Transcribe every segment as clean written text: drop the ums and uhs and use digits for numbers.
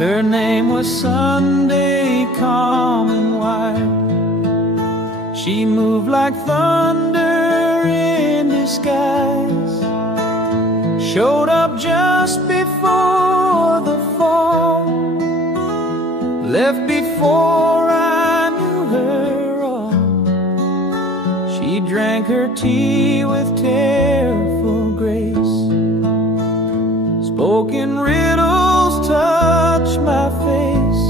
Her name was Sunday, calm and white. She moved like thunder in disguise, showed up just before the fall, left before I knew her all. She drank her tea with tearful grace, spoken riddles touched my face,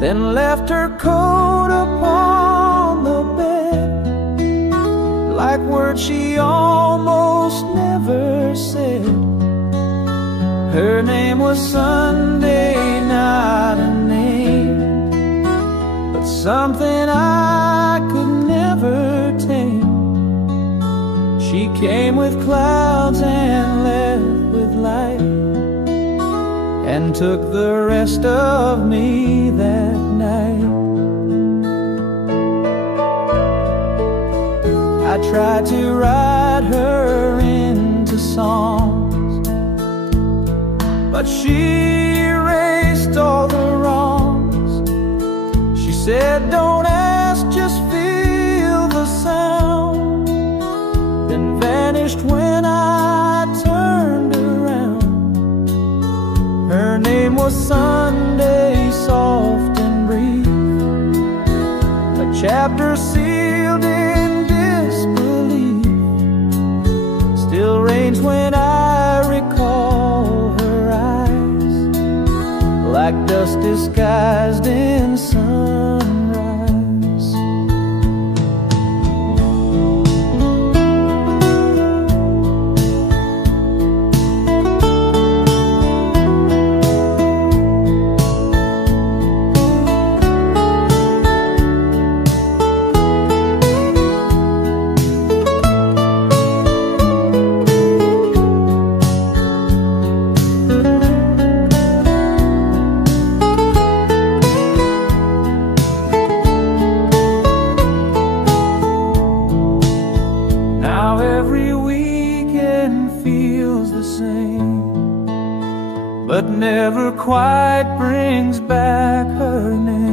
then left her coat upon the bed, like words she almost never said. Her name was Sunday, not a name, but something I could never tame. She came with clouds and left with light, and took the rest of me that night. I tried to write her into songs, but she erased all the wrongs. She said, don't ask, just feel the sound, then vanished when I turned around. Her name was Sunday, soft and brief, a chapter sealed in disbelief, still reigns when I recall her eyes, like dust disguised in sunrise. Every weekend feels the same, but never quite brings back her name.